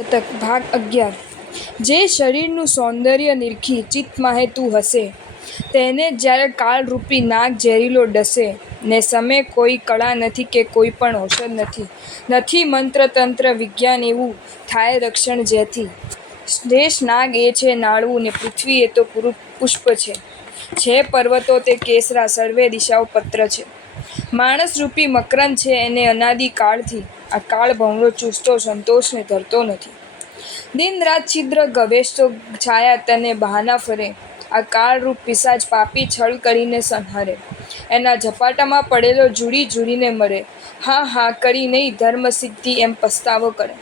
શતક ભાગ 11 જે શરીરનું સૌંદર્ય નિરખી ચિત્તમાહે તું હસે, તેને જ્યારે કાળરૂપી નાગ ઝેરીલો ડસે, ને સમે કોઈ કળા નથી કે કોઈ પણ ઔષધ નથી, નથી મંત્ર તંત્ર વિજ્ઞાન એવું થાય રક્ષણ જેથી. દેશ નાગ એ છે નાળવું ને પૃથ્વી એ તો પુષ્પ છે પર્વતો તે કેસરા સર્વે દિશાઓ પત્ર છે. માણસરૂપી મકરંદ છે એને અનાદિ કાળથી, આ કાળ ભંવરો ચૂસતો સંતોષને ધરતો નથી. દિન રાત છિદ્ર ગવેષતો છાયા તને બહાના ફરે, આ કાળરૂપ પિશાચ પાપી છળ કરીને સંહારે. એના ઝપાટામાં પડેલો ઝૂરી ઝૂરીને મરે, હા હા કરી નહીં ધર્મ સિદ્ધિ એમ પસ્તાવો કરે.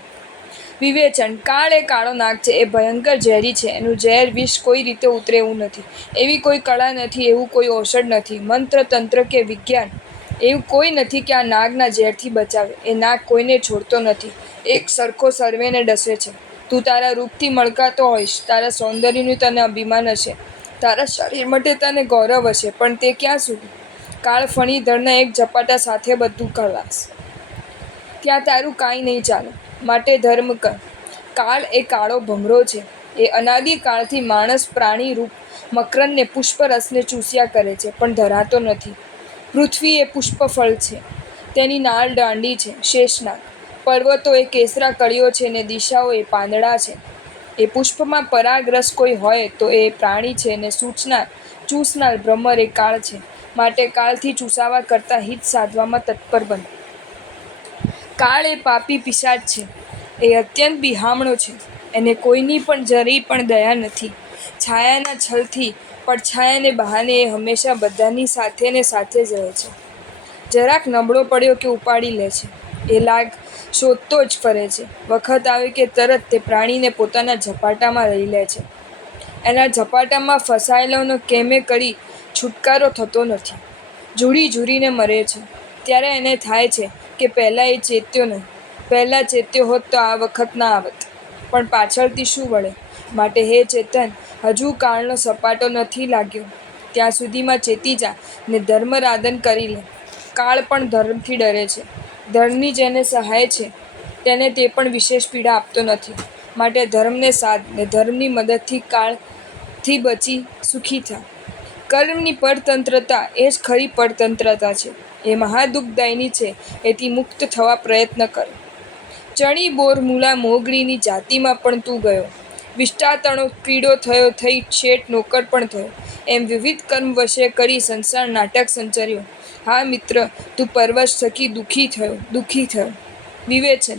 વિવેચન: કાળ એ કાળો નાગ છે, એ ભયંકર ઝેરી છે. એનું ઝેર વિષ કોઈ રીતે ઉતરે એવું નથી, એવી કોઈ કળા નથી, એવું કોઈ ઔષધ નથી, મંત્ર તંત્ર કે વિજ્ઞાન એવું કોઈ નથી કે આ નાગના ઝેરથી બચાવે. એ નાગ કોઈને છોડતો નથી, એક સરખો સર્વેને ડસે છે. તું તારા રૂપથી મણકાતો હોઈશ, તારા સૌંદર્યનું તને અભિમાન હશે, તારા શરીર માટે તને ગૌરવ હશે, પણ તે ક્યાં સુધી? કાળ ફણીધરના એક ઝપાટા સાથે બધું ખલાસ, ત્યાં તારું કાંઈ નહીં ચાલે, માટે ધર્મ કર. કાળ એ કાળો ભમરો છે, એ અનાદિ કાળથી માણસ પ્રાણી રૂપ મકરંદને પુષ્પરસને ચૂસ્યા કરે છે, પણ ધરાતો નથી. પૃથ્વી એ પુષ્પફળ છે, તેની નાળ દાંડી છે શેષનાગ. પર્વતો એ કેસરા કળીઓ છે ને દિશાઓ એ પાંદડા છે. એ પુષ્પમાં પરાગરસ કોઈ હોય તો એ પ્રાણી છે ને ચૂસનાર ભ્રમર એ કાળ છે, માટે કાળથી ચૂસાવા કરતાં હિત સાધવામાં તત્પર બન. કાળ એ પાપી પિશાચ છે, એ અત્યંત બિહામણો છે, એને કોઈની પણ જરી પણ દયા નથી. છાયાના છલથી પડછાયાને બહાને એ હંમેશા બધાની સાથે ને સાથે જ રહે છે. જરાક નબળો પડ્યો કે ઉપાડી લે છે. એ લાગ શોધતો જ ફરે છે, વખત આવે કે તરત તે પ્રાણીને પોતાના ઝપાટામાં લઈ લે છે. એના ઝપાટામાં ફસાયેલોનો કેમે કરી છુટકારો થતો નથી, ઝૂરી ઝૂરીને મરે છે. ત્યારે એને થાય છે કે પહેલાં એ ચેત્યો નહીં, પહેલાં ચેત્યો હોત તો આ વખત ના આવત, પણ પાછળથી શું વળે? માટે હે ચેતન, હજુ કાળનો સપાટો નથી લાગ્યો, ત્યાં સુધીમાં ચેતી જા ને ધર્મરાધન કરી લે. કાળ પણ ધર્મથી ડરે છે, ધર્મની જેને સહાય છે તેને તે પણ વિશેષ પીડા આપતો નથી. માટે ધર્મને સાધ ને ધર્મની મદદથી કાળથી બચી સુખી થા. કર્મની પરતંત્રતા એ જ ખરી પરતંત્રતા છે, એ મહાદુઃખદાયની છે, એથી મુક્ત થવા પ્રયત્ન કર. ચણી બોર મૂલા મોગરીની જાતિમાં પણ તું ગયો, વિષ્ટાતણો કીડો થયો થઈ શેઠ નોકર પણ થયો, એમ વિવિધ કર્મ વશે કરી સંસાર નાટક સંચર્યો. હા મિત્ર, તું પરવશ થકી દુઃખી થયો. વિવેચન: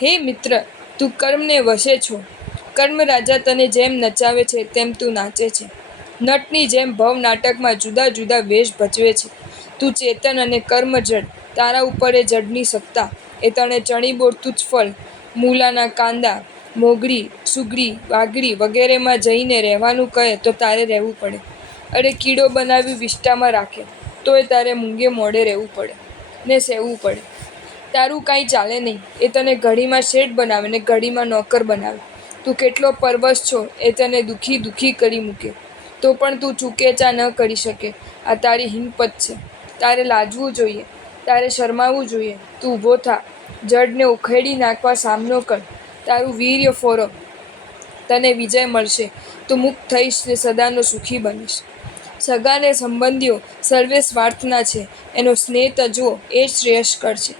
હે મિત્ર, તું કર્મને વશે છો. કર્મ રાજા તને જેમ નચાવે છે તેમ તું નાચે છે. નટની જેમ ભવ નાટકમાં જુદા જુદા વેશ ભજવે છે. તું ચેતન અને કર્મ જડ, તારા ઉપર એ જડની સત્તા. એ તને ચણીબોર તુચ્છફળ, મૂલાના કાંદા, મોગરી, સુગરી, વાઘરી વગેરેમાં જઈને રહેવાનું કહે તો તારે રહેવું પડે. અરે કીડો બનાવી વિષ્ટામાં રાખે તોય તારે મૂંગે મોઢે રહેવું પડે ને સહેવું પડે. તારું કાંઈ ચાલે નહીં, એ તને ઘડીમાં શેઠ બનાવે ને ઘડીમાં નોકર બનાવે. તું કેટલો પરવશ છો એ તને દુઃખી કરી મૂકે, તો પણ તું ચૂકેચા ન કરી શકે. આ તારી હિંમત છે, તારે લાજવું જોઈએ, તારે શરમાવવું જોઈએ. તું ઊભો થા, જડને ઉખેડી નાખવા સામનો કર, તારું વીર્ય ફોરો, તને વિજય મળશે. તું મુક્ત થઈશ ને સદાનો સુખી બનીશ. સગા ને સંબંધીઓ સર્વે સ્વાર્થના છે, એનો સ્નેહ તજવો એ જ શ્રેયસ્કર છે.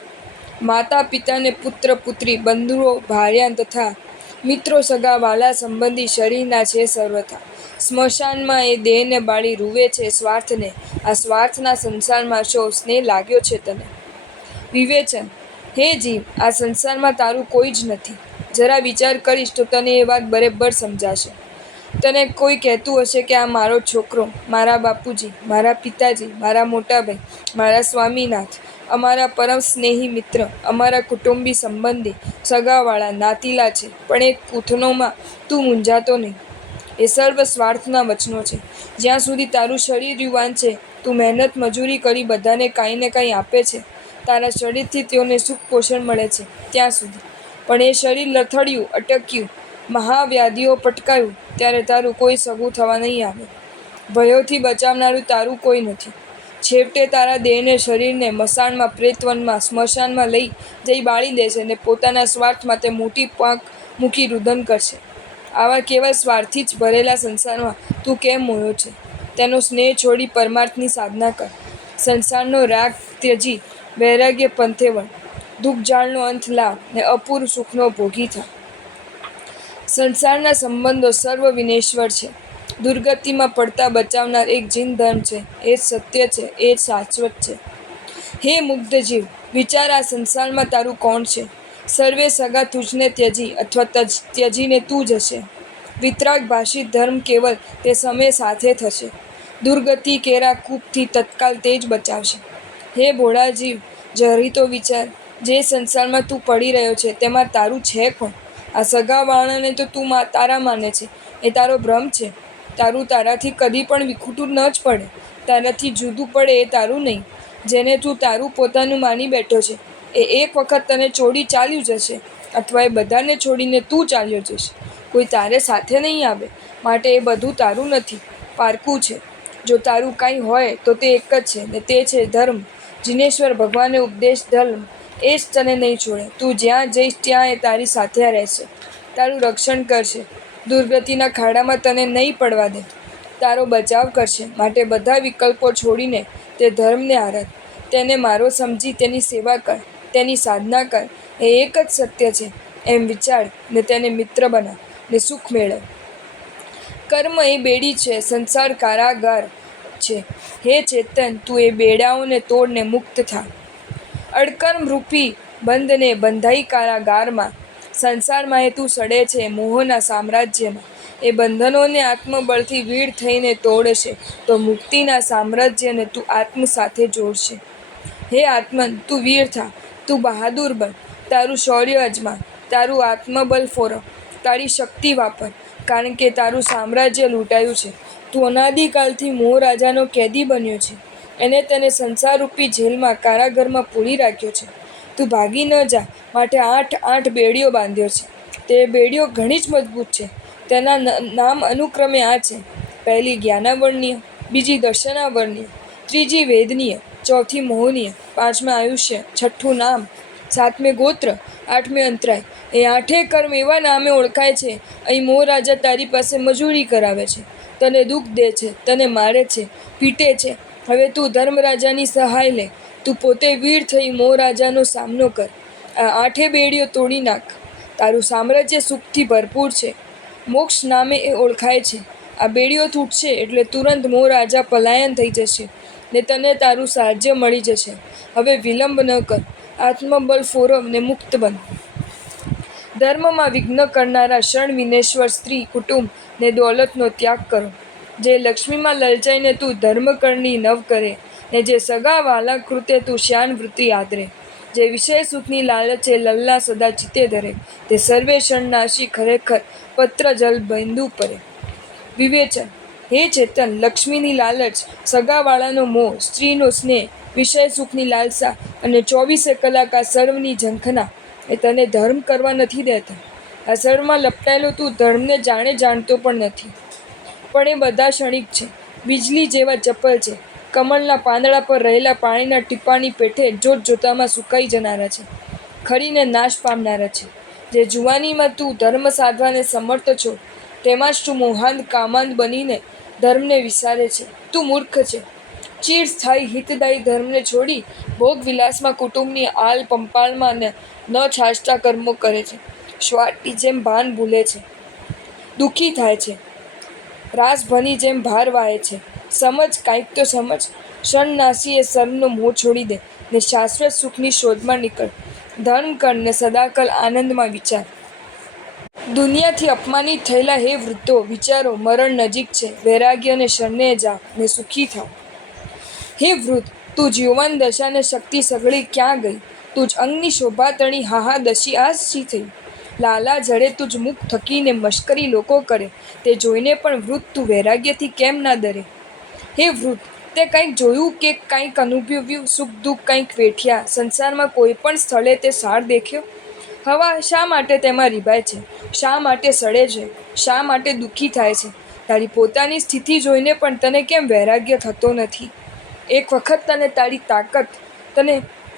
માતા પિતાને પુત્ર પુત્રી બંધુઓ ભાર્યા તથા મિત્રો સગા વાલા સંબંધી શરીરના છે સર્વથા. સ્મશાનમાં એ દેહને બાળી રૂવે છે સ્વાર્થને, આ સ્વાર્થના સંસારમાં શો સ્નેહ લાગ્યો છે તને? વિવેચન: હે જીવ, આ સંસારમાં તારું કોઈ જ નથી. જરા વિચાર કરીશ તો તને એ વાત બરાબર સમજાશે. તને કોઈ કહેતું હશે કે આ મારો છોકરો, મારા બાપુજી, મારા પિતાજી, મારા મોટાભાઈ, મારા સ્વામીનાથ, અમારા પરમ સ્નેહી મિત્ર, અમારા કુટુંબી સંબંધી, સગાવાળા, નાતીલા છે, પણ એક કૂથનોમાં તું મૂંઝાતો નહીં. એ સર્વ સ્વાર્થના વચનો છે. જ્યાં સુધી તારું શરીર યુવાન છે, તું મહેનત મજૂરી કરી બધાને કાંઈ ને કાંઈ આપે છે, તારા શરીરથી તેઓને સુખ પોષણ મળે છે ત્યાં સુધી. પણ એ શરીર લથડ્યું, અટક્યું, મહાવ્યાધિઓ પટકાયું, ત્યારે તારું કોઈ સગું થવા નહીં આવે. ભયોથી બચાવનારું તારું કોઈ નથી. છેવટે તારા દેહને શરીરને મસાણમાં, પ્રેતવનમાં, સ્મશાનમાં લઈ જઈ બાળી દેશે ને પોતાના સ્વાર્થ માટે મોટી પાંખ મૂકી રુદન કરશે. આવા કેવા સ્વાર્થથી જ ભરેલા સંસારમાં તું કેમ મોયો છે? તેનો સ્નેહ છોડી પરમાર્થની સાધના કર. સંસારનો રાગ ત્યજી વૈરાગ્ય પંથે વળ. દુઃખજાળનો અંત લાવ ને અપૂર્વ સુખનો ભોગી થા. સંસારના સંબંધો સર્વ વિનેશ્વર છે. દુર્ગતિમાં પડતા બચાવનાર એક જીન ધર્મ છે. એ જ સત્ય છે, એ જ શાશ્વત છે. હે મુગ્ધ જીવ, વિચાર આ સંસારમાં તારું કોણ છે? સર્વે સગા તુજને ત્યજી અથવા ત્યજીને તું જશે. વિતરાગ ભાષિત ધર્મ કેવલ તે સમય સાથે થશે. દુર્ગતિ કેરા કૂપથી તત્કાલ તે જ બચાવશે. હે ભોળા જીવ, જરી તો વિચાર, જે સંસારમાં તું પડી રહ્યો છે તેમાં તારું છે કોણ? આ સગાવાળાને તો તું તારા માને છે, એ તારો ભ્રમ છે. તારું તારાથી કદી પણ વિખૂટું ન જ પડે. તારાથી જુદું પડે એ તારું નહીં. જેને તું તારું પોતાનું માની બેઠો છે એ એક વખત તને છોડી ચાલ્યું જશે, અથવા એ બધાને છોડીને તું ચાલ્યો જશે. કોઈ તારે સાથે નહીં આવે, માટે એ બધું તારું નથી, પારકું છે. જો તારું કાંઈ હોય તો તે એક જ છે ને તે છે ધર્મ. જીનેશ્વર ભગવાને ઉપદેશ ધર્મ એ જ તને નહીં છોડે. તું જ્યાં જઈશ ત્યાં એ તારી સાથે રહેશે, તારું રક્ષણ કરશે, દુર્ગતિના ખાડામાં તને નહીં પડવા દે, તારો બચાવ કરશે. માટે બધા વિકલ્પો છોડીને તે ધર્મને આરાધ, તેને મારો સમજી તેની સેવા કર, તેની સાધના કર. એ એક જ સત્ય છે એમ વિચાર ને તેને મિત્ર બના ને સુખ મેળવ. કર્મ એ બેડી છે, સંસાર કારાગાર છે. હે ચેતન, તું એ બેડાઓને તોડને મુક્ત થા. અડકર્મ રૂપી બંધને બંધાઈ કારાગારમાં. સંસારમાં એ તું સડે છે મોહના સામ્રાજ્યમાં. એ બંધનોને આત્મબળથી વીડ થઈને તોડશે તો મુક્તિના સામ્રાજ્યને તું આત્મ સાથે જોડશે. હે આત્મન, તું વીર થા, તું બહાદુર બન, તારું શૌર્ય અજમા, તારું આત્મબલ ફોરવ, તારી શક્તિ વાપર, કારણ કે તારું સામ્રાજ્ય લૂંટાયું છે. તું અનાદિકાલથી મોહ રાજાનો કેદી બન્યો છે. એને તેને સંસારરૂપી જેલમાં, કારાગરમાં પૂરી રાખ્યો છે. તું ભાગી ન જા માટે 8 બેડીઓ બાંધ્યો છે. તે બેડીઓ ઘણી જ મજબૂત છે. તેના નામ અનુક્રમે આ છે: પહેલી જ્ઞાનાવર્ણ્ય, બીજી દર્શનાવર્ણ્ય, ત્રીજી વેદનીય, ચોથી મોહનીય, પાંચમે આયુષ્ય, છઠ્ઠું નામ, સાતમે ગોત્ર, આઠમે અંતરાય. એ 8 કર્મ એવા નામે ઓળખાય છે. અહીં મોહ રાજા તારી પાસે મજૂરી કરાવે છે, તને દુઃખ દે છે, તને મારે છે, પીટે છે. હવે તું ધર્મરાજાની સહાય લે. તું પોતે વીર થઈ મોહ રાજાનો સામનો કર. આ 8 બેડીઓ તોડી નાખ. તારું સામ્રાજ્ય સુખથી ભરપૂર છે. મોક્ષ નામે એ ઓળખાય છે. આ બેડીઓ તૂટશે એટલે તુરંત મોહ રાજા પલાયન થઈ જશે ને તને તારું સાહાଯ୍ય મળી જશે. હવે વિલંબ ન કર, આત્મબળ ફોરવ ને મુક્ત બન. ધર્મમાં વિઘ્ન કરનારા ક્ષણ વિનેશ્વર સ્ત્રી, કુટુંબ ને દોલતનો ત્યાગ કરો. જે લક્ષ્મીમાં લલચાઈને તું ધર્મકરણી નવ કરે ને જે સગા વાલા કૃતે તું શ્યાન વૃત્તિ આદરે. જે વિષય સુખની લાલચે લલ્લા સદા ચિત્તે ધરે, તે સર્વે ક્ષણનાશી ખરેખર પત્ર જલ બિંદુ પરે. વિવેચન: હે ચેતન, લક્ષ્મીની લાલચ, સગાવાળાનો મોહ, સ્ત્રીનો સ્નેહ, વિષય સુખની લાલસા અને 24 કલાક આ સર્વની ઝંખના એ તને ધર્મ કરવા નથી દેતા. આ સર્વમાં લપટાયેલો તું ધર્મને જાણતો પણ નથી. પણ એ બધા ક્ષણિક છે, વીજળી જેવા ચપળ છે, કમળના પાંદડા પર રહેલા પાણીના ટીપાની પેઠે જોતજોતામાં સુકાઈ જનારા છે, ખરીને નાશ પામનારા છે. જે જુવાનીમાં તું ધર્મ સાધવાને સમર્થ છો, તેમાં જ તું મોહાંધ કામાંધ બનીને ધર્મને વિસારે છે. તું મૂર્ખ છે. ચિરસ્થાયી હિતદાયી ધર્મને છોડી ભોગવિલાસમાં, કુટુંબની આલ પંપાળમાં ન છાછતા કર્મો કરે છે. શ્વાસની જેમ ભાન ભૂલે છે, દુઃખી થાય છે, રાસભની જેમ ભાર વાહે છે. સમજ, કાંઈક તો સમજ. ક્ષણનાશી એ સર્વનો મોહ છોડી દે ને શાશ્વત સુખની શોધમાં નીકળ. ધર્મ કર ને સદાકાલ આનંદમાં વિચાર. દુનિયાથી અપમાનિત થયેલા હે વૃદ્ધો, વિચારો, મરણ નજીક છે. વૈરાગ્યને શરણે જાઓ ને સુખી થાઓ. હે વૃદ્ધ, તું જ યુવાન દશાને શક્તિ સઘળી ક્યાં ગઈ? તુજ અંગની શોભા તણી હાહા દશી આ શી થઈ? લાલા જડે તુજ મુખ થકીને મશ્કરી લોકો કરે, તે જોઈને પણ વૃદ્ધ તું વૈરાગ્યથી કેમ ના ડરે? હે વૃદ્ધ, તે કંઈક જોયું કે કંઈક અનુભવ્યું? સુખ દુઃખ કંઈક વેઠ્યા? સંસારમાં કોઈ પણ સ્થળે તે સાર દેખ્યો? હવા શા માટે તેમાં રીબાય છે? શા માટે સડે છે? શા માટે દુઃખી થાય છે? તારી પોતાની સ્થિતિ જોઈને પણ તને કેમ વૈરાગ્ય થતો નથી? એક વખત તને તારી તાકાત તને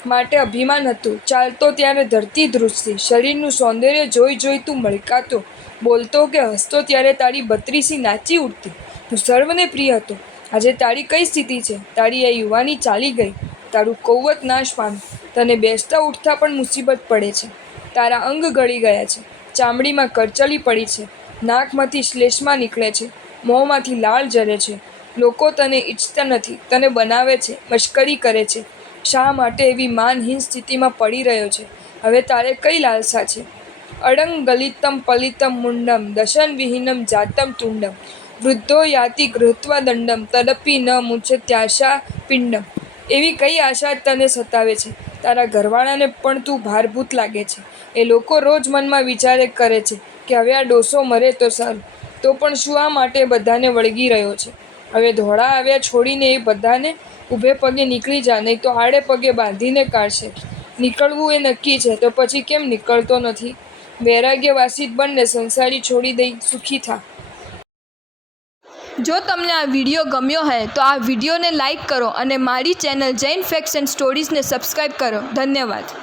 માટે અભિમાન હતું. ચાલતો ત્યારે ધરતી ધ્રુજતી, શરીરનું સૌંદર્ય જોઈ તું મલકાતો, બોલતો કે હસતો ત્યારે તારી બત્રીસી નાચી ઉઠતી. તું સર્વને પ્રિય હતો. આજે તારી કઈ સ્થિતિ છે? તારી આ યુવાની ચાલી ગઈ, તારું કૌવત નાશ પામ્યું, તને બેસતા ઉઠતા પણ મુસીબત પડે છે. તારા અંગ ગળી ગયા છે, ચામડીમાં કરચલી પડી છે, નાકમાંથી શ્લેષ્મા નીકળે છે, મોંમાંથી લાળ ઝરે છે. લોકો તને ઈચ્છતા નથી, તને બનાવે છે, મશ્કરી કરે છે. શા માટે એવી માનહીન સ્થિતિમાં પડી રહ્યો છે? હવે તારે કઈ લાલસા છે? અડંગ ગલિતમ પલિતમ મુંડમ દશન વિહીનમ જાતમ તુંડમ વૃદ્ધો યાતિ ગૃહત્વા દંડમ તદપી ન મુચ્યત્યાશા પિંડમ. એવી કઈ આશા તને સતાવે છે? તારા ઘરવાળાને પણ તું ભારભૂત લાગે છે. એ લોકો રોજ મનમાં વિચારે કરે છે કે હવે આ ડોસો મરે તો સારું. તો પણ શું આ માટે બધાને વળગી રહ્યો છે? હવે ધોળા આવ્યા છોડીને એ બધાને ઊભે પગે નીકળી જા, નહીં તો આડે પગે બાંધીને કાઢશે. નીકળવું એ નક્કી છે તો પછી કેમ નીકળતો નથી? વૈરાગ્યવાસી જ બનને, સંસારી છોડી દઈ સુખી થા. જો તમને આ વિડીયો ગમ્યો હોય તો આ વિડીયોને લાઈક કરો અને મારી ચેનલ જૈન ફેક્ટ્સ એન્ડ સ્ટોરીઝને સબસ્ક્રાઈબ કરો. ધન્યવાદ.